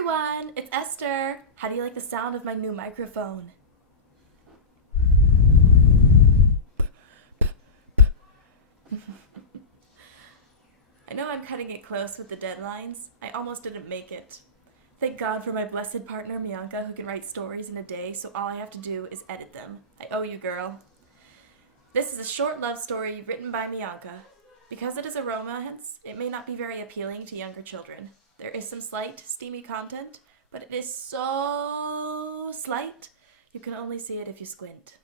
everyone, it's Esther. How do you like the sound of my new microphone? I know I'm cutting it close with the deadlines. I almost didn't make it. Thank God for my blessed partner, Mianka, who can write stories in a day, so all I have to do is edit them. I owe you, girl. This is a short love story written by Mianka. Because it is a romance, it may not be very appealing to younger children. There is some slight, steamy content, but it is so slight, you can only see it if you squint.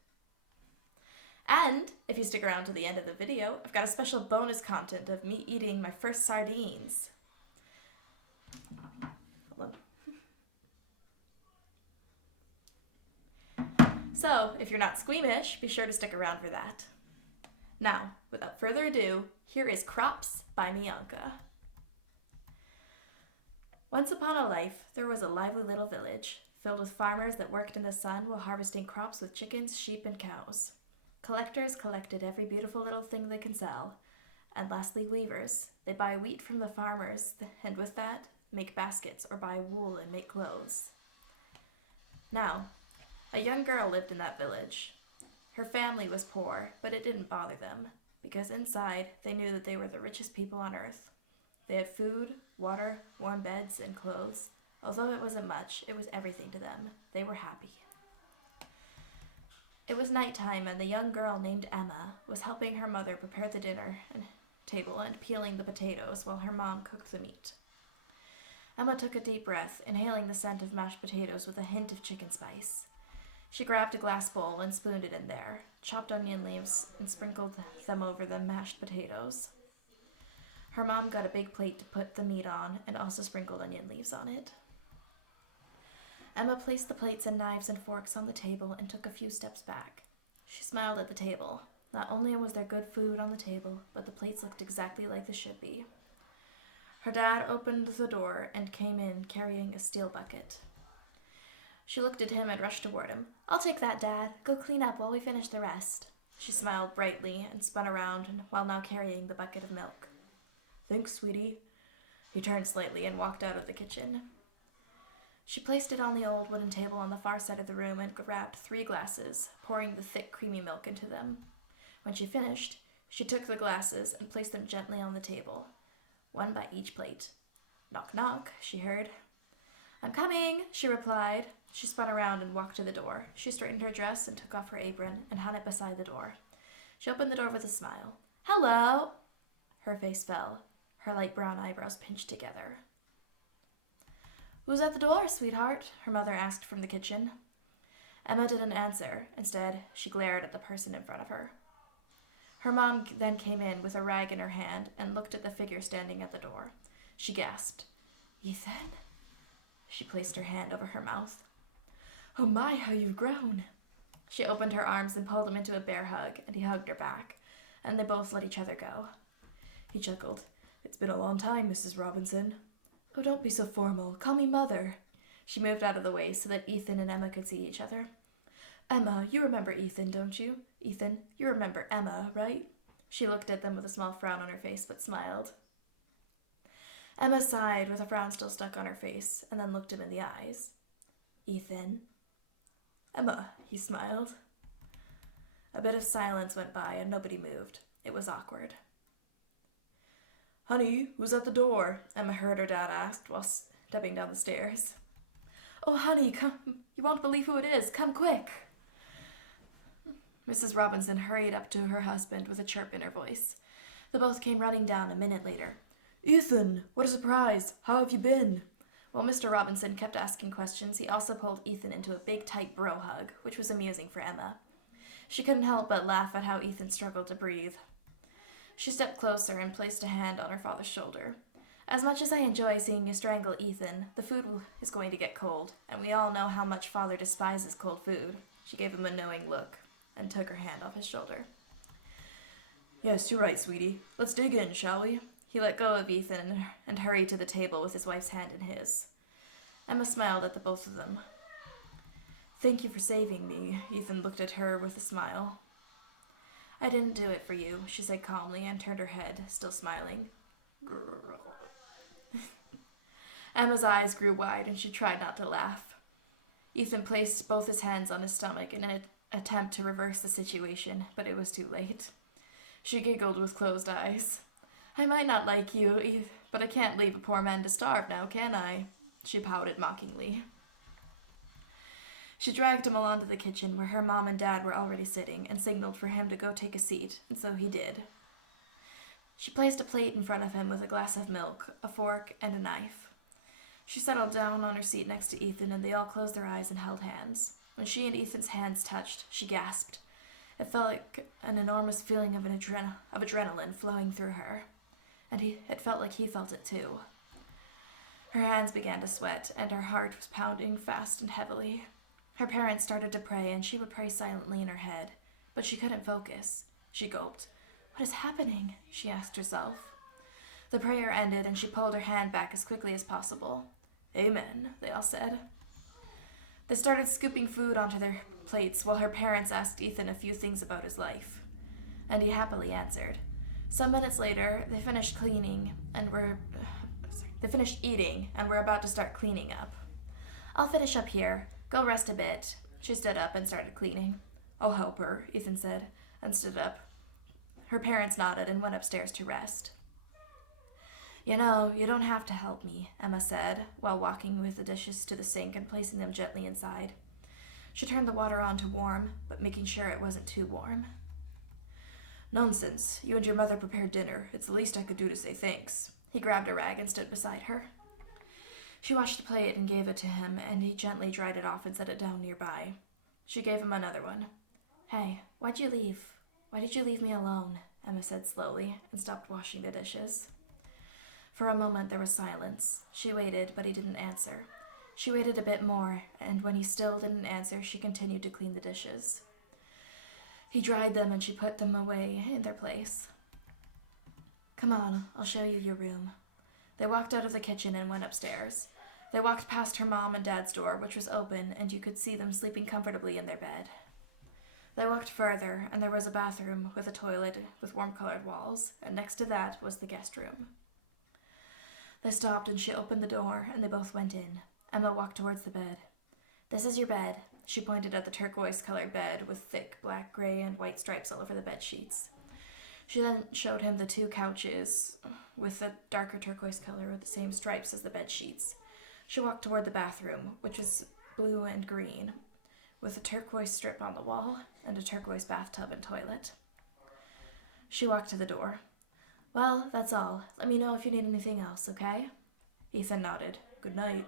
And if you stick around to the end of the video, I've got a special bonus content of me eating my first sardines. Hold on. So, if you're not squeamish, be sure to stick around for that. Now, without further ado, here is Crops by Mianka. Once upon a life, there was a lively little village, filled with farmers that worked in the sun while harvesting crops with chickens, sheep, and cows. Collectors collected every beautiful little thing they can sell. And lastly, weavers. They buy wheat from the farmers, and with that, make baskets or buy wool and make clothes. Now, a young girl lived in that village. Her family was poor, but it didn't bother them, because inside they knew that they were the richest people on earth. They had food, water, warm beds, and clothes. Although it wasn't much, it was everything to them. They were happy. It was nighttime, and the young girl named Emma was helping her mother prepare the dinner table and peeling the potatoes while her mom cooked the meat. Emma took a deep breath, inhaling the scent of mashed potatoes with a hint of chicken spice. She grabbed a glass bowl and spooned it in there, chopped onion leaves, and sprinkled them over the mashed potatoes. Her mom got a big plate to put the meat on and also sprinkled onion leaves on it. Emma placed the plates and knives and forks on the table and took a few steps back. She smiled at the table. Not only was there good food on the table, but the plates looked exactly like they should be. Her dad opened the door and came in carrying a steel bucket. She looked at him and rushed toward him. "I'll take that, Dad. Go clean up while we finish the rest." She smiled brightly and spun around while now carrying the bucket of milk. "Thanks, sweetie." He turned slightly and walked out of the kitchen. She placed it on the old wooden table on the far side of the room and grabbed 3 glasses, pouring the thick, creamy milk into them. When she finished, she took the glasses and placed them gently on the table, one by each plate. "Knock, knock," she heard. "I'm coming," she replied. She spun around and walked to the door. She straightened her dress and took off her apron and hung it beside the door. She opened the door with a smile. "Hello!" Her face fell. Her light brown eyebrows pinched together. "Who's at the door, sweetheart?" her mother asked from the kitchen. Emma didn't answer. Instead, she glared at the person in front of her. Her mom then came in with a rag in her hand and looked at the figure standing at the door. She gasped. "Ethan?" She placed her hand over her mouth. "Oh my, how you've grown." She opened her arms and pulled him into a bear hug, and he hugged her back, and they both let each other go. He chuckled. "It's been a long time, Mrs. Robinson." "Oh, don't be so formal. Call me Mother." She moved out of the way so that Ethan and Emma could see each other. "Emma, you remember Ethan, don't you? Ethan, you remember Emma, right?" She looked at them with a small frown on her face, but smiled. Emma sighed with a frown still stuck on her face, and then looked him in the eyes. "Ethan?" "Emma," he smiled. A bit of silence went by, and nobody moved. It was awkward. "Honey, who's at the door?" Emma heard her dad ask while stepping down the stairs. "Oh, honey, come. You won't believe who it is. Come quick." Mrs. Robinson hurried up to her husband with a chirp in her voice. They both came running down a minute later. "Ethan, what a surprise. How have you been?" While Mr. Robinson kept asking questions, he also pulled Ethan into a big, tight bro hug, which was amusing for Emma. She couldn't help but laugh at how Ethan struggled to breathe. She stepped closer and placed a hand on her father's shoulder. "As much as I enjoy seeing you strangle Ethan, the food is going to get cold, and we all know how much Father despises cold food." She gave him a knowing look and took her hand off his shoulder. "Yes, you're right, sweetie. Let's dig in, shall we?" He let go of Ethan and hurried to the table with his wife's hand in his. Emma smiled at the both of them. "Thank you for saving me." Ethan looked at her with a smile. "I didn't do it for you," she said calmly and turned her head, still smiling. Emma's eyes grew wide and she tried not to laugh. Ethan placed both his hands on his stomach in an attempt to reverse the situation, but it was too late. She giggled with closed eyes. I might not like you, but I can't leave a poor man to starve now, can I? She pouted mockingly. She dragged him along to the kitchen where her mom and dad were already sitting and signaled for him to go take a seat, and so he did. She placed a plate in front of him with a glass of milk, a fork, and a knife. She settled down on her seat next to Ethan and they all closed their eyes and held hands. When she and Ethan's hands touched, she gasped. It felt like an enormous feeling of adrenaline flowing through her, and it felt like he felt it too. Her hands began to sweat, and her heart was pounding fast and heavily. Her parents started to pray, and she would pray silently in her head, but she couldn't focus. She gulped. What is happening? She asked herself. The prayer ended, and she pulled her hand back as quickly as possible. Amen, they all said. They started scooping food onto their plates while her parents asked Ethan a few things about his life, and he happily answered. Some minutes later, they finished eating and were about to start cleaning up. I'll finish up here. Go rest a bit. She stood up and started cleaning. I'll help her, Ethan said, and stood up. Her parents nodded and went upstairs to rest. You know, you don't have to help me, Emma said, while walking with the dishes to the sink and placing them gently inside. She turned the water on to warm, but making sure it wasn't too warm. Nonsense. You and your mother prepared dinner. It's the least I could do to say thanks. He grabbed a rag and stood beside her. She washed the plate and gave it to him, and he gently dried it off and set it down nearby. She gave him another one. Hey, why'd you leave? Why did you leave me alone? Emma said slowly, and stopped washing the dishes. For a moment there was silence. She waited, but he didn't answer. She waited a bit more, and when he still didn't answer, she continued to clean the dishes. He dried them, and she put them away in their place. Come on, I'll show you your room. They walked out of the kitchen and went upstairs. They walked past her mom and dad's door, which was open, and you could see them sleeping comfortably in their bed. They walked further, and there was a bathroom with a toilet with warm-colored walls, and next to that was the guest room. They stopped, and she opened the door, and they both went in. Emma walked towards the bed. This is your bed. She pointed at the turquoise-colored bed with thick black, gray, and white stripes all over the bed sheets. She then showed him the two couches with a darker turquoise color with the same stripes as the bed sheets. She walked toward the bathroom, which was blue and green, with a turquoise strip on the wall and a turquoise bathtub and toilet. She walked to the door. Well, that's all. Let me know if you need anything else, okay? Ethan nodded. Good night.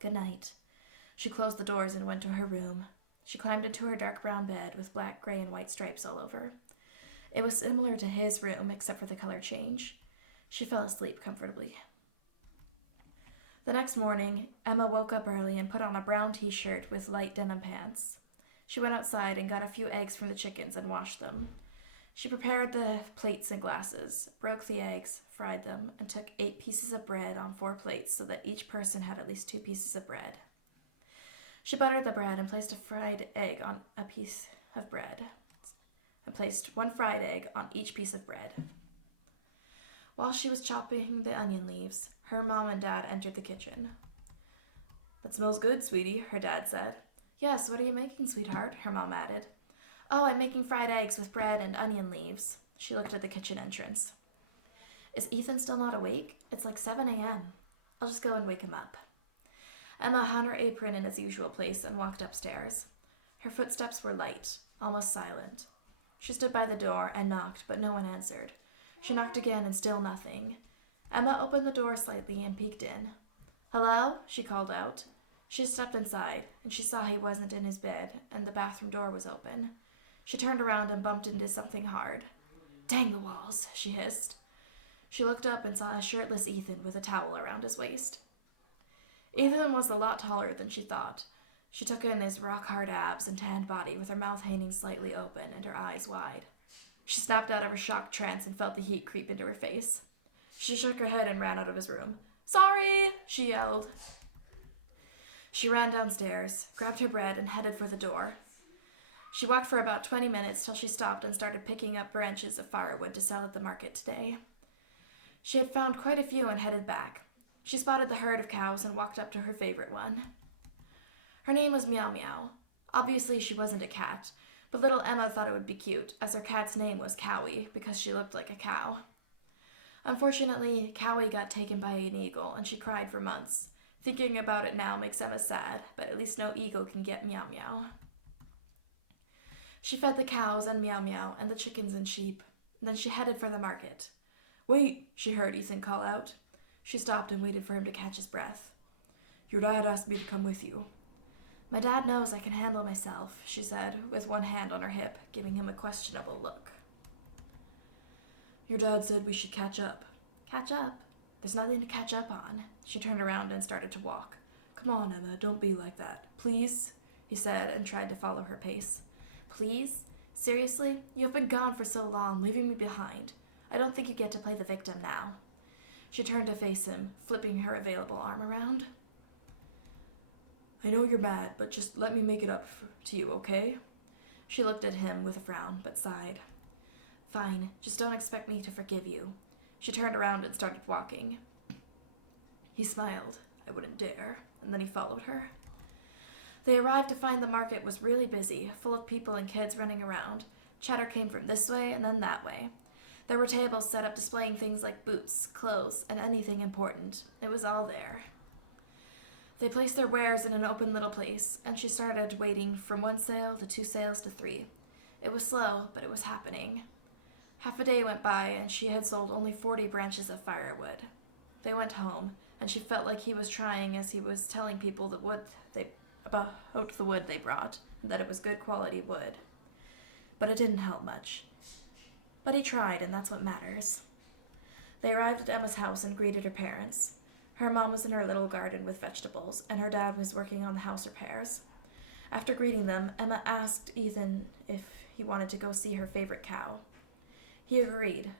Good night. She closed the doors and went to her room. She climbed into her dark brown bed with black, gray, and white stripes all over. It was similar to his room, except for the color change. She fell asleep comfortably. The next morning, Emma woke up early and put on a brown t-shirt with light denim pants. She went outside and got a few eggs from the chickens and washed them. She prepared the plates and glasses, broke the eggs, fried them, and took 8 pieces of bread on 4 plates so that each person had at least 2 pieces of bread. She buttered the bread and placed a fried egg on a piece of bread, and placed 1 fried egg on each piece of bread. While she was chopping the onion leaves, her mom and dad entered the kitchen. That smells good, sweetie, her dad said. Yes, what are you making, sweetheart? Her mom added. Oh, I'm making fried eggs with bread and onion leaves. She looked at the kitchen entrance. Is Ethan still not awake? It's like 7 a.m. I'll just go and wake him up. Emma hung her apron in its usual place and walked upstairs. Her footsteps were light, almost silent. She stood by the door and knocked, but no one answered. She knocked again and still nothing. Emma opened the door slightly and peeked in. Hello? She called out. She stepped inside, and she saw he wasn't in his bed, and the bathroom door was open. She turned around and bumped into something hard. Dang the walls, she hissed. She looked up and saw a shirtless Ethan with a towel around his waist. Ethan was a lot taller than she thought. She took in his rock-hard abs and tanned body with her mouth hanging slightly open and her eyes wide. She snapped out of her shocked trance and felt the heat creep into her face. She shook her head and ran out of his room. Sorry, she yelled. She ran downstairs, grabbed her bread, and headed for the door. She walked for about 20 minutes till she stopped and started picking up branches of firewood to sell at the market today. She had found quite a few and headed back. She spotted the herd of cows and walked up to her favorite one. Her name was Meow Meow. Obviously, she wasn't a cat, but little Emma thought it would be cute, as her cat's name was Cowie, because she looked like a cow. Unfortunately, Cowie got taken by an eagle, and she cried for months. Thinking about it now makes Emma sad, but at least no eagle can get Meow Meow. She fed the cows and Meow Meow and the chickens and sheep. Then she headed for the market. "Wait," she heard Ethan call out. She stopped and waited for him to catch his breath. "Your dad asked me to come with you." "My dad knows I can handle myself," she said, with one hand on her hip, giving him a questionable look. "Your dad said we should catch up." "Catch up? There's nothing to catch up on." She turned around and started to walk. "Come on, Emma, don't be like that. Please?" he said, and tried to follow her pace. "Please? Seriously? You have been gone for so long, leaving me behind. I don't think you get to play the victim now." She turned to face him, flipping her available arm around. "I know you're mad, but just let me make it up to you, okay?" She looked at him with a frown, but sighed. "Fine, just don't expect me to forgive you." She turned around and started walking. He smiled. "I wouldn't dare," and then he followed her. They arrived to find the market was really busy, full of people and kids running around. Chatter came from this way and then that way. There were tables set up displaying things like boots, clothes, and anything important. It was all there. They placed their wares in an open little place, and she started waiting from 1 sale to 2 sales to 3. It was slow, but it was happening. Half a day went by, and she had sold only 40 branches of firewood. They went home, and she felt like he was trying as he was telling people about the wood they brought, and that it was good quality wood. But it didn't help much. But he tried, and that's what matters. They arrived at Emma's house and greeted her parents. Her mom was in her little garden with vegetables, and her dad was working on the house repairs. After greeting them, Emma asked Ethan if he wanted to go see her favorite cow. He agreed.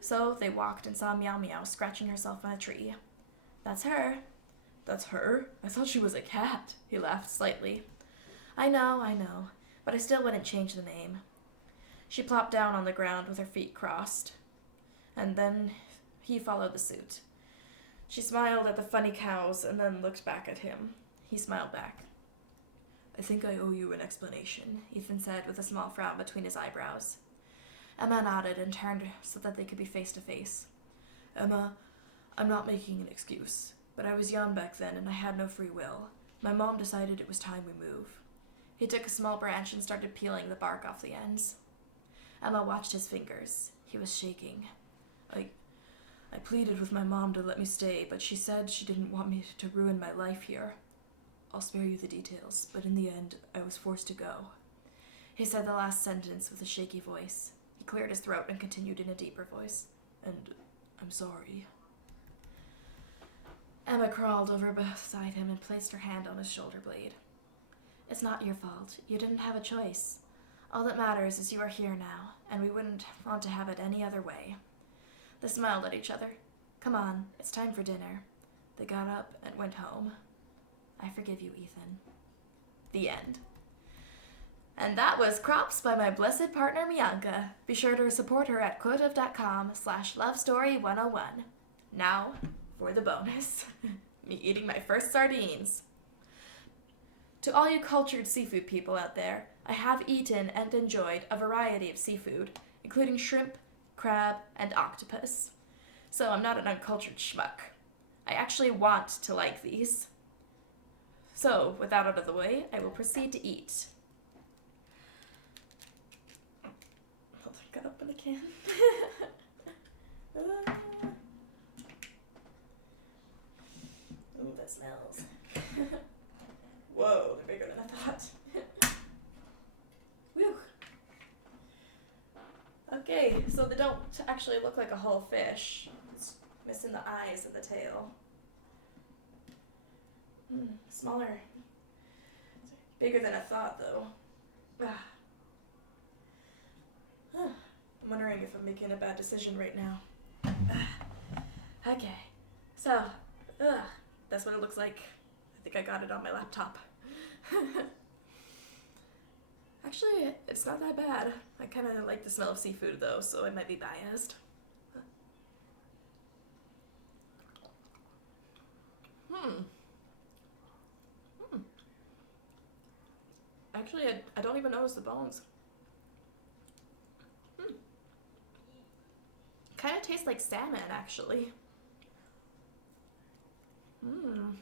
So they walked and saw Meow Meow scratching herself on a tree. "That's her." "That's her? I thought she was a cat." He laughed slightly. I know, but I still wouldn't change the name." She plopped down on the ground with her feet crossed, and then he followed the suit. She smiled at the funny cows and then looked back at him. He smiled back. "I think I owe you an explanation," Ethan said with a small frown between his eyebrows. Emma nodded and turned so that they could be face to face. "Emma, I'm not making an excuse, but I was young back then and I had no free will. My mom decided it was time we move." He took a small branch and started peeling the bark off the ends. Emma watched his fingers. He was shaking. I pleaded with my mom to let me stay, but she said she didn't want me to ruin my life here. I'll spare you the details, but in the end, I was forced to go." He said the last sentence with a shaky voice. He cleared his throat and continued in a deeper voice. "And I'm sorry." Emma crawled over beside him and placed her hand on his shoulder blade. "It's not your fault. You didn't have a choice. All that matters is you are here now, and we wouldn't want to have it any other way." They smiled at each other. "Come on, it's time for dinner." They got up and went home. "I forgive you, Ethan." The end. And that was Crops by my blessed partner, Mianka. Be sure to support her at quoteof.com/lovestory101. Now, for the bonus. Me eating my first sardines. To all you cultured seafood people out there, I have eaten and enjoyed a variety of seafood, including shrimp, crab, and octopus. So I'm not an uncultured schmuck. I actually want to like these. So, with that out of the way, I will proceed to eat. Hold on, gotta open the can. Ooh, that smells. Whoa, they're bigger than I thought. Whew. Okay, so they don't actually look like a whole fish. It's missing the eyes and the tail. Smaller. Bigger than I thought, though. I'm wondering if I'm making a bad decision right now. Okay, so, that's what it looks like. I think I got it on my laptop. Actually, it's not that bad. I kind of like the smell of seafood, though, so I might be biased. Hmm. Hmm. Actually, I don't even notice the bones. Hmm. Kind of tastes like salmon, actually. Hmm.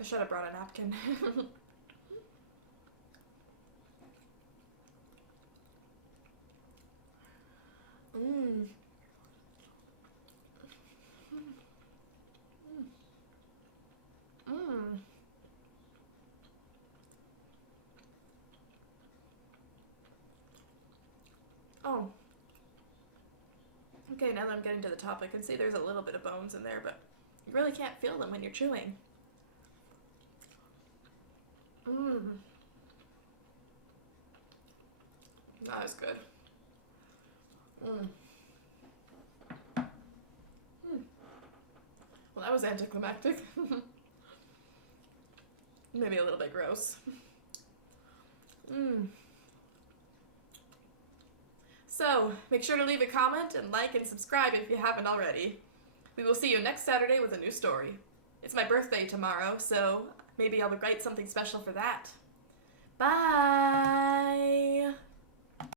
I should have brought a napkin. Mmm. Mmm. Oh. Okay, now that I'm getting to the top, I can see there's a little bit of bones in there, but you really can't feel them when you're chewing. Mmm. That was good. Mmm. Mm. Well, that was anticlimactic. Maybe a little bit gross. Mmm. So, make sure to leave a comment and like and subscribe if you haven't already. We will see you next Saturday with a new story. It's my birthday tomorrow, so maybe I'll write something special for that. Bye!